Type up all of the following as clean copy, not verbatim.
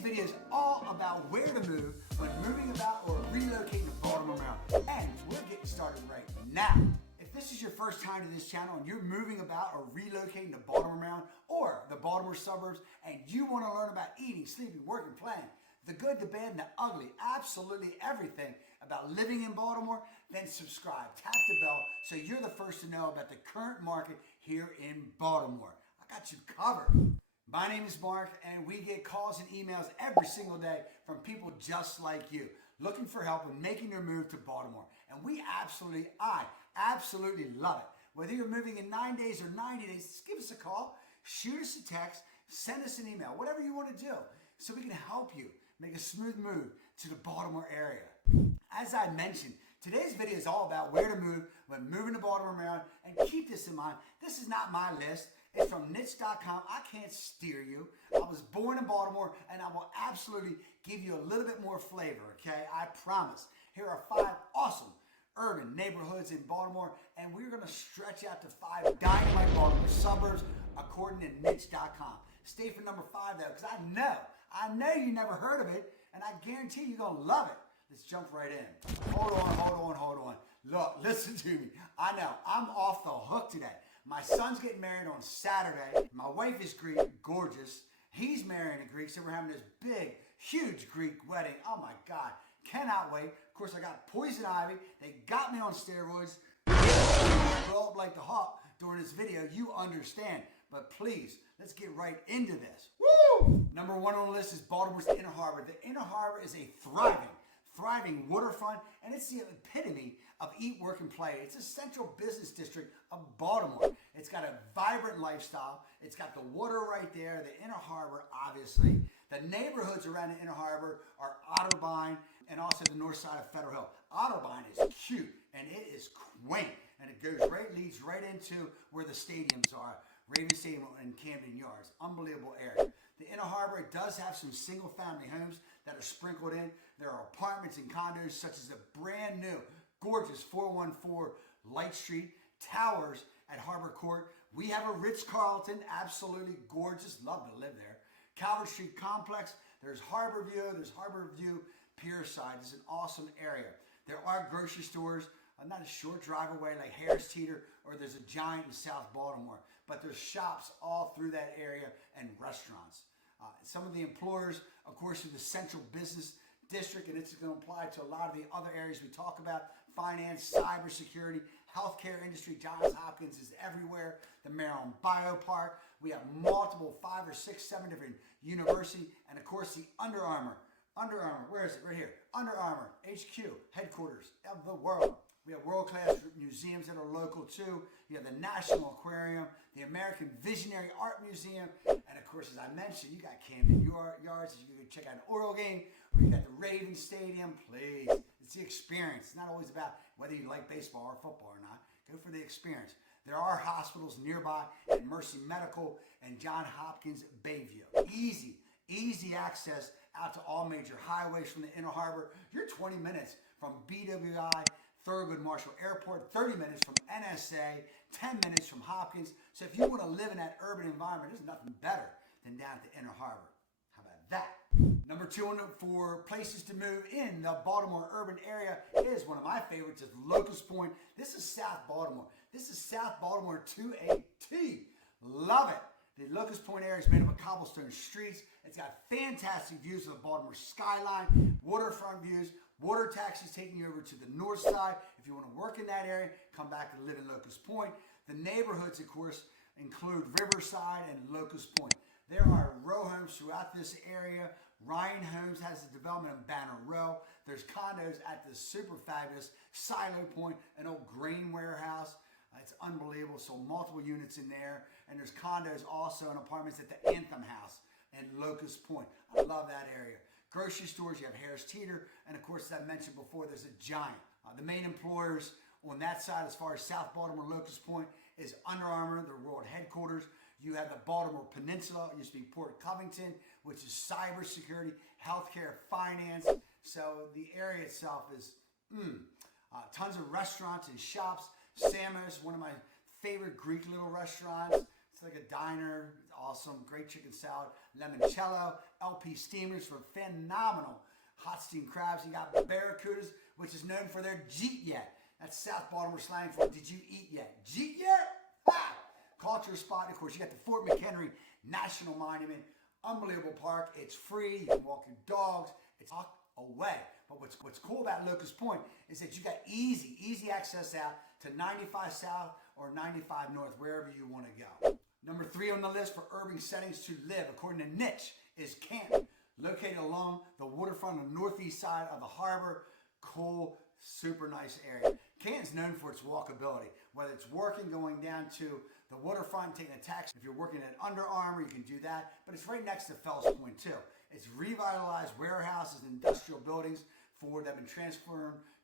video is all about where to move when moving about or relocating to Baltimore, Maryland. And we're getting started right now. If this is your first time to this channel and you're moving about or relocating to Baltimore, Maryland or the Baltimore suburbs and you want to learn about eating, sleeping, working, playing, the good, the bad, and the ugly, absolutely everything about living in Baltimore, then subscribe, tap the bell so you're the first to know about the current market here in Baltimore. I got you covered. My name is Mark, and we get calls and emails every single day from people just like you, looking for help in making their move to Baltimore. And I absolutely love it. Whether you're moving in 9 days or 90 days, just give us a call, shoot us a text, send us an email, whatever you want to do, so we can help you make a smooth move to the Baltimore area. As I mentioned, today's video is all about where to move when moving to Baltimore, Maryland. And keep this in mind, this is not my list. It's from niche.com. I can't steer you. I was born in Baltimore, and I will absolutely give you a little bit more flavor, okay? I promise. Here are 5 awesome urban neighborhoods in Baltimore, and we're going to stretch out to 5 dynamite Baltimore suburbs according to niche.com. Stay for number 5, though, because I know you never heard of it, and I guarantee you're going to love it. Let's jump right in. Hold on. Look, listen to me. I know, I'm off the hook today. My son's getting married on Saturday. My wife is Greek, gorgeous. He's marrying a Greek, so we're having this big, huge Greek wedding. Oh my God, cannot wait. Of course, I got Poison Ivy. They got me on steroids. Blow up like the Hawk during this video, you understand. But please, let's get right into this. Woo! Number 1 on the list is Baltimore's Inner Harbor. The Inner Harbor is a thriving waterfront, and it's the epitome of eat, work, and play. It's a central business district of Baltimore. It's got a vibrant lifestyle. It's got the water right there, the Inner Harbor, obviously. The neighborhoods around the Inner Harbor are Otterbein and also the north side of Federal Hill. Otterbein is cute, and it is quaint, and it leads right into where the stadiums are, Raven Stadium and Camden Yards. Unbelievable area. The Inner Harbor does have some single-family homes that are sprinkled in. There are apartments and condos such as the brand new, gorgeous 414 Light Street, Towers at Harbor Court. We have a Ritz-Carlton, absolutely gorgeous, love to live there. Calvert Street Complex, there's Harbor View Pierside. It's an awesome area. There are grocery stores, not a short drive away like Harris Teeter, or there's a Giant in South Baltimore, but there's shops all through that area and restaurants. Some of the employers, of course, are the central business district, and it's going to apply to a lot of the other areas we talk about: finance, cybersecurity, healthcare industry. Johns Hopkins is everywhere. The Maryland Biopark. We have multiple 5 or 6, 7 different universities, and of course the Under Armour. Where is it? Right here. Under Armour HQ, headquarters of the world. We have world-class museums that are local too. You have the National Aquarium, the American Visionary Art Museum, and of course, as I mentioned, you got Camden Yards. You can check out an Oriole game, or you got the Raven Stadium. Please, it's the experience. It's not always about whether you like baseball or football or not. Go for the experience. There are hospitals nearby at Mercy Medical and Johns Hopkins Bayview. Easy access out to all major highways from the Inner Harbor. You're 20 minutes from BWI, Thurgood Marshall Airport, 30 minutes from NSA, 10 minutes from Hopkins. So if you want to live in that urban environment, there's nothing better than down at the Inner Harbor. How about that? Number 2 for places to move in the Baltimore urban area is one of my favorites, is Locust Point. This is South Baltimore. This is South Baltimore to a T. Love it. The Locust Point area is made up of cobblestone streets. It's got fantastic views of the Baltimore skyline, waterfront views, water taxis taking you over to the north side. If you want to work in that area, come back and live in Locust Point. The neighborhoods, of course, include Riverside and Locust Point. There are row homes throughout this area. Ryan Homes has a development in Banner Row. There's condos at the super fabulous Silo Point, an old grain warehouse. It's unbelievable. So multiple units in there. And there's condos also and apartments at the Anthem House and Locust Point. I love that area. Grocery stores, you have Harris Teeter, and of course, as I mentioned before, there's a Giant. The main employers on that side, as far as South Baltimore, Locust Point, is Under Armour, their world headquarters. You have the Baltimore Peninsula, it used to be Port Covington, which is cybersecurity, healthcare, finance. So the area itself is tons of restaurants and shops. Sam's, one of my favorite Greek little restaurants. It's like a diner. It's awesome. Great chicken salad, limoncello, LP steamers for phenomenal hot steamed crabs. You got Barracudas, which is known for their Jeet Yet. That's South Baltimore slang for did you eat yet? Jeet Yet? Ha! Culture spot, of course, you got the Fort McHenry National Monument. Unbelievable park. It's free. You can walk your dogs. It's tucked away. But what's cool about Locust Point is that you got easy access out to 95 South or 95 North, wherever you want to go. Number 3 on the list for urban settings to live, according to Niche, is Canton. Located along the waterfront on the northeast side of the harbor. Cool, super nice area. Canton's known for its walkability, whether it's working, going down to the waterfront, taking a taxi. If you're working at Under Armour, you can do that, but it's right next to Fells Point too. It's revitalized warehouses and industrial buildings that have been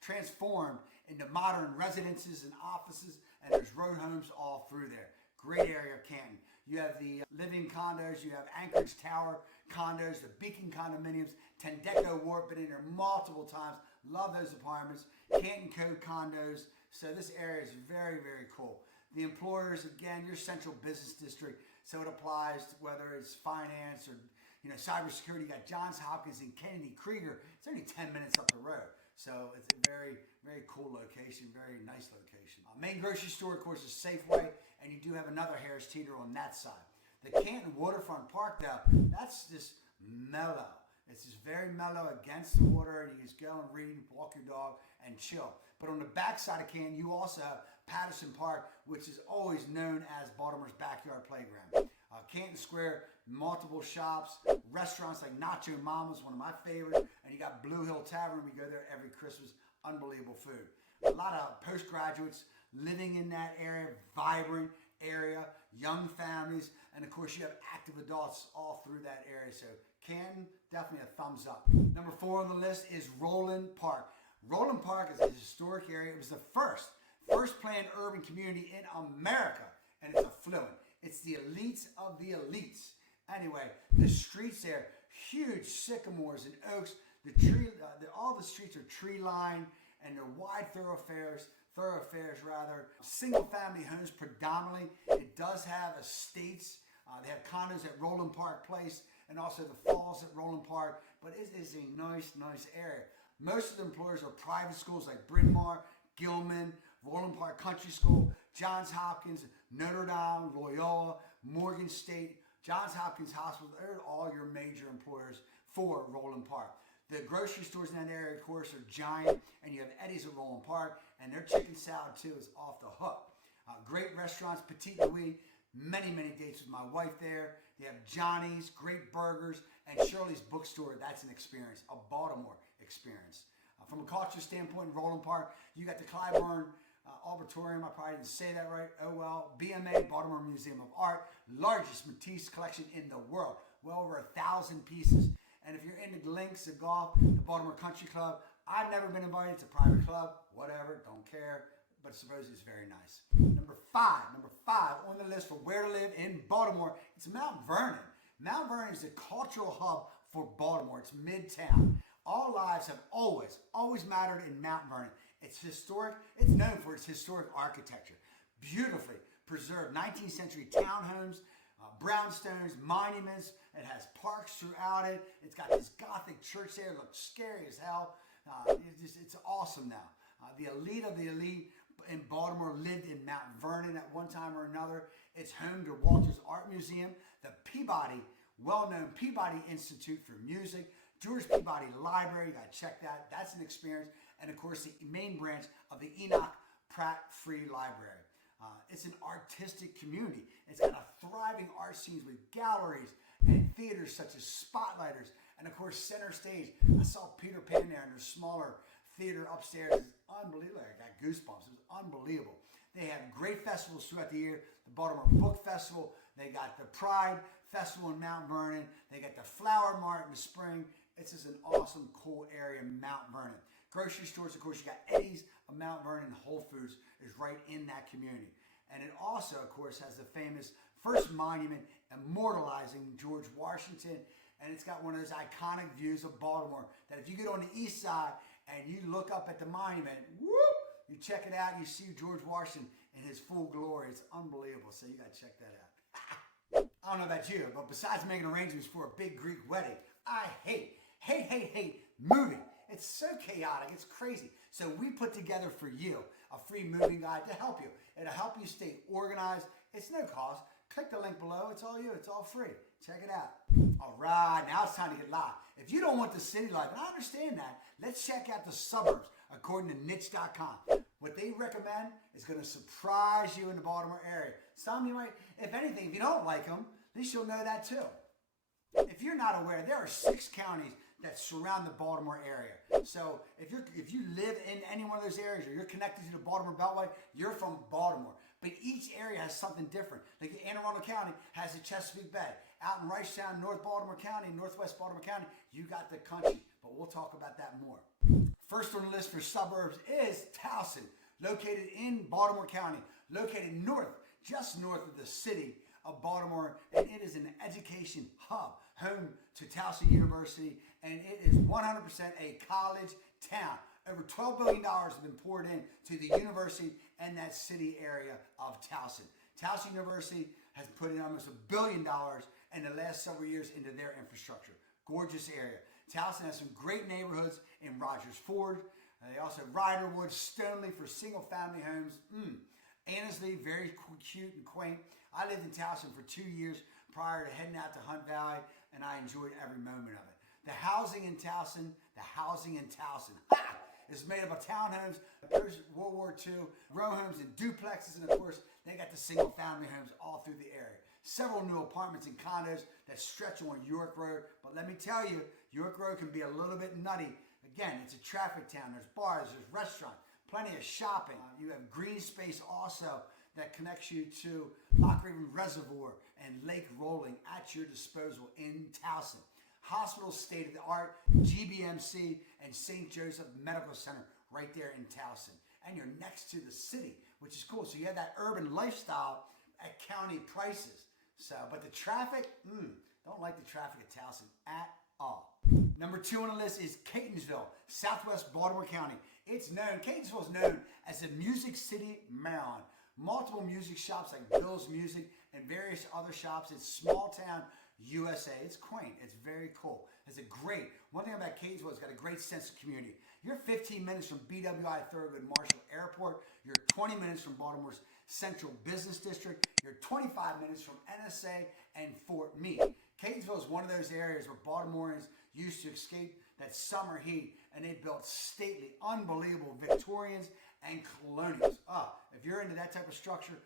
transformed into modern residences and offices, and there's row homes all through there. Great area of Canton. You have the living condos, you have Anchorage Tower condos, the Beacon condominiums, Tendeco Wharf, been in there multiple times. Love those apartments. Canton Code condos. So this area is very, very cool. The employers, again, your central business district, so it applies to whether it's finance or cybersecurity. You got Johns Hopkins and Kennedy Krieger. It's only 10 minutes up the road. So it's a very, very cool location, very nice location. Main grocery store, of course, is Safeway, and you do have another Harris Teeter on that side. The Canton Waterfront Park, though, that's just mellow. It's just very mellow against the water, and you just go and read, walk your dog, and chill. But on the backside of Canton, you also have Patterson Park, which is always known as Baltimore's backyard playground. Canton Square, multiple shops, restaurants like Nacho Mama's, one of my favorites, and you got Blue Hill Tavern. We go there every Christmas. Unbelievable food. A lot of postgraduates living in that area, vibrant area, young families, and of course you have active adults all through that area. So Canton, definitely a thumbs up. Number 4 on the list is Roland Park. Roland Park is a historic area. It was the first planned urban community in America, and it's affluent. It's the elites of the elites. Anyway, the streets there, huge sycamores and oaks. All the streets are tree lined, and they're wide thoroughfares, single family homes predominantly. It does have estates. They have condos at Roland Park Place and also the falls at Roland Park, but it is a nice area. Most of the employers are private schools like Bryn Mawr, Gilman, Roland Park Country School, Johns Hopkins, Notre Dame, Loyola, Morgan State, Johns Hopkins Hospital. They're all your major employers for Roland Park. The grocery stores in that area, of course, are giant, and you have Eddie's at Roland Park, and their chicken salad, too, is off the hook. Great restaurants, Petit Louis, many dates with my wife there. They have Johnny's, great burgers, and Shirley's Bookstore. That's an experience, a Baltimore experience. From a culture standpoint, in Roland Park, you got the Clyburn Arboretum. I probably didn't say that right. Oh well. BMA, Baltimore Museum of Art, largest Matisse collection in the world. Well over 1,000 pieces. And if you're into links, the golf, the Baltimore Country Club, I've never been invited. It's a private club. Whatever. Don't care. But supposedly it's very nice. Number five on the list for where to live in Baltimore, it's Mount Vernon. Mount Vernon is the cultural hub for Baltimore. It's midtown. All lives have always mattered in Mount Vernon. It's historic. It's known for its historic architecture. Beautifully preserved 19th century townhomes, brownstones, monuments. It has parks throughout it. It's got this Gothic church there. It looks scary as hell. It's awesome now. The elite of the elite in Baltimore lived in Mount Vernon at one time or another. It's home to Walter's Art Museum, the Peabody, well-known Peabody Institute for Music, George Peabody Library. You got to check that. That's an experience. And of course, the main branch of the Enoch Pratt Free Library. It's an artistic community. It's got a thriving art scenes with galleries and theaters such as Spotlighters and of course Center Stage. I saw Peter Pan there in their smaller theater upstairs. It's unbelievable. I got goosebumps. It was unbelievable. They have great festivals throughout the year. The Baltimore Book Festival. They got the Pride Festival in Mount Vernon. They got the Flower Mart in the spring. It's just an awesome, cool area in Mount Vernon. Grocery stores, of course, you got Eddie's of Mount Vernon. Whole Foods is right in that community. And it also, of course, has the famous first monument immortalizing George Washington. And it's got one of those iconic views of Baltimore that if you get on the east side and you look up at the monument, whoop, you check it out, you see George Washington in his full glory. It's unbelievable. So you got to check that out. I don't know about you, but besides making arrangements for a big Greek wedding, I hate moving. It's so chaotic, it's crazy. So we put together for you a free moving guide to help you. It'll help you stay organized. It's no cost. Click the link below. It's all you. It's all free. Check it out. All right, now it's time to get live. If you don't want the city life, and I understand that, let's check out the suburbs according to niche.com. What they recommend is going to surprise you in the Baltimore area. Some you might, if anything, if you don't like them, at least you'll know that too. If you're not aware, there are 6 counties that surround the Baltimore area. So if you live in any one of those areas or you're connected to the Baltimore Beltway, you're from Baltimore. But each area has something different. Like Anne Arundel County has the Chesapeake Bay. Out in Ricetown, North Baltimore County, Northwest Baltimore County, you got the country. But we'll talk about that more. First on the list for suburbs is Towson, located in Baltimore County, located just north of the city of Baltimore, and it is an education hub, home to Towson University, and it is 100% a college town. Over $12 billion has been poured in to the university and that city area of Towson. Towson University has put in almost $1 billion in the last several years into their infrastructure. Gorgeous area. Towson has some great neighborhoods in Rogers Ford. They also have Riderwood, Stoneley for single family homes. Annesley, very cute and quaint. I lived in Towson for 2 years prior to heading out to Hunt Valley, and I enjoyed every moment of it. The housing in Towson, is made up of townhomes, post-World War II, row homes and duplexes, and of course, they got the single family homes all through the area. Several new apartments and condos that stretch on York Road, but let me tell you, York Road can be a little bit nutty. Again, it's a traffic town. There's bars, there's restaurants, plenty of shopping. You have green space also that connects you to Loch Raven Reservoir and Lake Rolling at your disposal in Towson. Hospital state-of-the-art, GBMC, and St. Joseph Medical Center right there in Towson. And you're next to the city, which is cool. So you have that urban lifestyle at county prices. But the traffic, don't like the traffic at Towson at all. Number 2 on the list is Catonsville, southwest Baltimore County. Catonsville is known as the Music City, Maryland. Multiple music shops like Bill's Music and various other shops. It's small town USA. It's quaint. It's very cool. One thing about Catonsville, it's got a great sense of community. You're 15 minutes from BWI Thurgood Marshall Airport. You're 20 minutes from Baltimore's Central Business District. You're 25 minutes from NSA and Fort Meade. Catonsville is one of those areas where Baltimoreans used to escape that summer heat, and they built stately, unbelievable Victorians and colonials. If you're into that type of structure,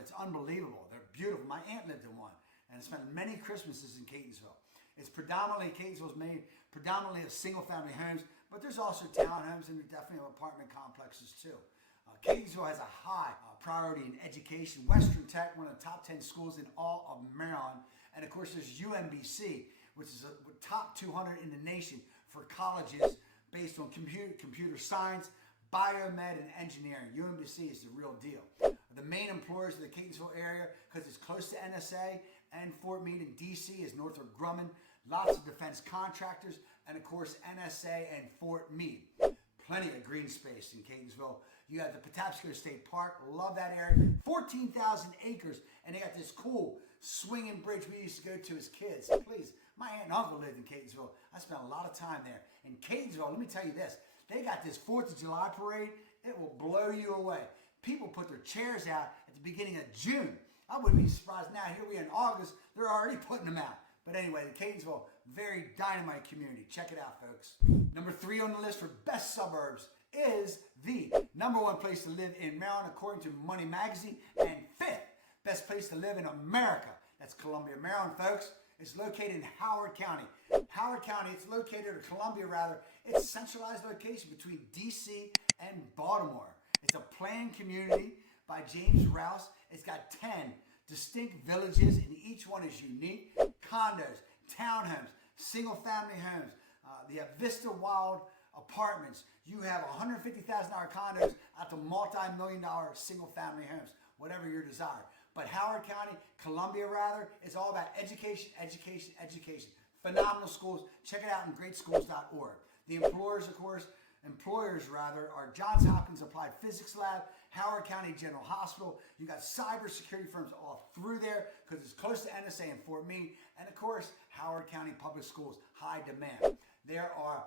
it's unbelievable. They're beautiful. My aunt lived in one and spent many Christmases in Catonsville. Catonsville is made predominantly of single-family homes, but there's also townhomes and definitely apartment complexes too. Catonsville has a high priority in education. Western Tech, one of the top 10 schools in all of Maryland. And of course, there's UMBC, which is a top 200 in the nation for colleges based on computer science, biomed, and engineering. UMBC is the real deal. The main employers of the Catonsville area, because it's close to NSA and Fort Meade and DC, is Northrop Grumman. Lots of defense contractors, and of course NSA and Fort Meade. Plenty of green space in Catonsville. You have the Patapsco State Park. Love that area. 14,000 acres, and they got this cool swinging bridge we used to go to as kids. Please, my aunt and uncle lived in Catonsville. I spent a lot of time there. In Catonsville, let me tell you this. They got this 4th of July parade. It will blow you away. People put their chairs out at the beginning of June. I wouldn't be surprised now. Here we are in August. They're already putting them out. But anyway, the Catonsville, very dynamite community. Check it out, folks. Number 3 on the list for best suburbs is the number 1 place to live in Maryland, according to Money Magazine, and 5th best place to live in America. That's Columbia, Maryland, folks. It's located in Howard County. Howard County, it's located, or Columbia rather, it's a centralized location between DC and Baltimore. It's a planned community by James Rouse. It's got 10 distinct villages, and each one is unique. Condos, townhomes, single-family homes. You have Vista Wild apartments. You have $150,000 condos out to multi-million-dollar single-family homes, whatever your desire. But Howard County, Columbia rather, it's all about education, education, education. Phenomenal schools. Check it out on greatschools.org. The employers, of course, employers rather, are Johns Hopkins Applied Physics Lab, Howard County General Hospital. You got cybersecurity firms all through there because it's close to NSA and Fort Meade. And of course, Howard County Public Schools, high demand. There are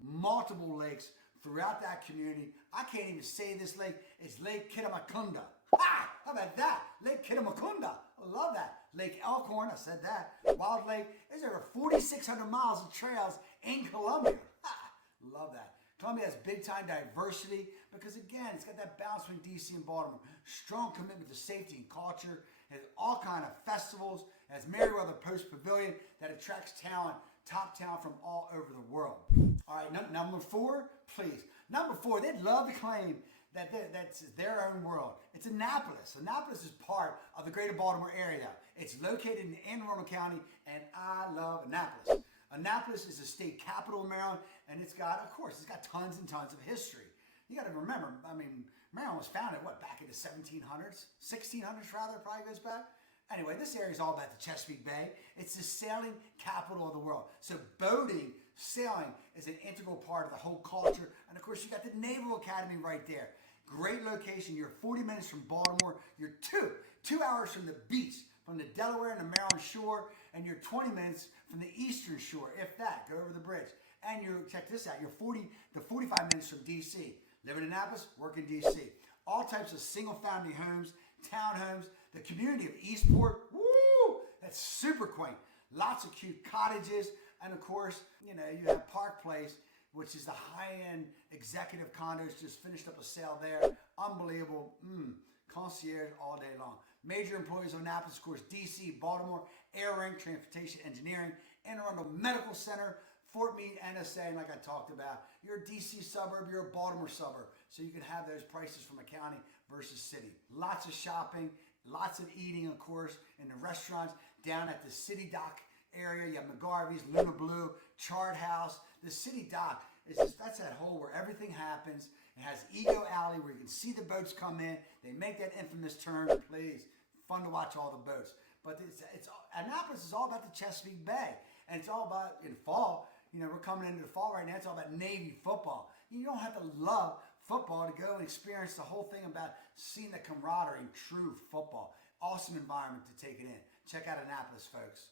multiple lakes throughout that community. I can't even say this lake. It's Lake Kittamakunda. Ha! How about that? Lake Kittamakunda. I love that. Lake Elkhorn, I said that. Wild Lake. There's over 4,600 miles of trails in Columbia. Ha! Love that. Columbia has big time diversity because again, it's got that balance between DC and Baltimore. Strong commitment to safety and culture. It has all kind of festivals. It has Meriwether Post Pavilion that attracts talent, top talent from all over the world. All right, number 4, please. Number 4, they'd love to claim that that's their own world. It's Annapolis. Annapolis is part of the greater Baltimore area. It's located in Anne Arundel County, and I love Annapolis. Annapolis is the state capital of Maryland, and it's got tons and tons of history. You got to remember, Maryland was founded, back in the 1700s? 1600s, rather, probably goes back. Anyway, this area is all about the Chesapeake Bay. It's the sailing capital of the world. So boating, sailing is an integral part of the whole culture. And of course, you got the Naval Academy right there. Great location. You're 40 minutes from Baltimore. You're two hours from the beach, from the Delaware and the Maryland shore, and you're 20 minutes from the eastern shore, if that. Go over the bridge. And check this out, you're 40 to 45 minutes from D.C. Live in Annapolis, work in D.C. All types of single-family homes, townhomes, the community of Eastport, woo! That's super quaint. Lots of cute cottages, and of course, you have Park Place, which is the high-end executive condos. Just finished up a sale there. Unbelievable. Concierge all day long. Major employees of Annapolis, of course, D.C., Baltimore, Air Rank, Transportation, Engineering, Anne Arundel Medical Center, Fort Meade, NSA, and like I talked about, you're a D.C. suburb, you're a Baltimore suburb, so you can have those prices from a county versus city. Lots of shopping, lots of eating, of course, in the restaurants down at the City Dock area. You have McGarvey's, Luna Blue, Chart House. The City Dock that's that hole where everything happens. It has Ego Alley where you can see the boats come in. They make that infamous turn. Please, fun to watch all the boats. But Annapolis is all about the Chesapeake Bay, and it's all about in fall. We're coming into the fall right now. It's all about Navy football. You don't have to love football to go and experience the whole thing about seeing the camaraderie and true football. Awesome environment to take it in. Check out Annapolis, folks.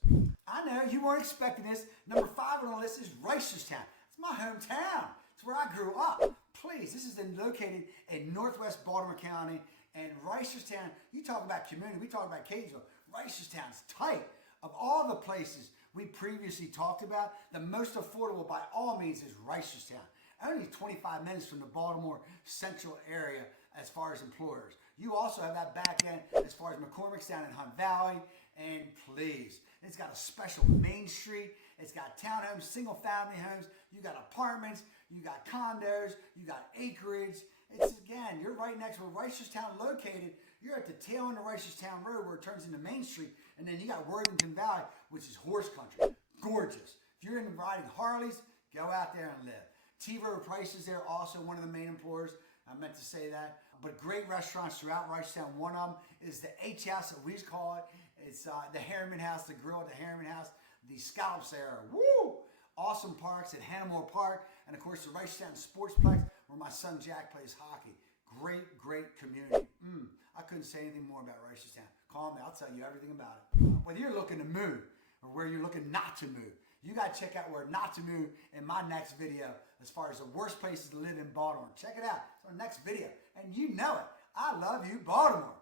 I know you weren't expecting this. Number 5 on the list is Reisterstown. It's my hometown. It's where I grew up. Please, this is located in northwest Baltimore County. And Reisterstown, you talk about community, we talk about Cagesville. Reisterstown's tight. Of all the places we previously talked about, the most affordable by all means is Reisterstown. Only 25 minutes from the Baltimore central area as far as employers. You also have that back end as far as McCormick's down in Hunt Valley. And please, it's got a special Main Street. It's got townhomes, single family homes. You got apartments. You got condos. You got acreage. Again, you're right next to where Reisterstown located. You're at the tail end of Reisterstown Road where it turns into Main Street. And then you got Worthington Valley, which is horse country. Gorgeous. If you're into riding Harleys, go out there and live. T-Row Prices there, also one of the main employers. I meant to say that. But great restaurants throughout Reisterstown. One of them is the H House, that we call it. It's the Harriman House, the grill at the Harriman House. The scallops there, woo! Awesome parks at Hannamore Park. And of course, the Reisterstown Sportsplex, where my son Jack plays hockey. Great, great community. I couldn't say anything more about Reisterstown. Call me, I'll tell you everything about it. Whether you're looking to move or where you're looking not to move, you got to check out where not to move in my next video as far as the worst places to live in Baltimore. Check it out. It's our next video. And you know it. I love you, Baltimore.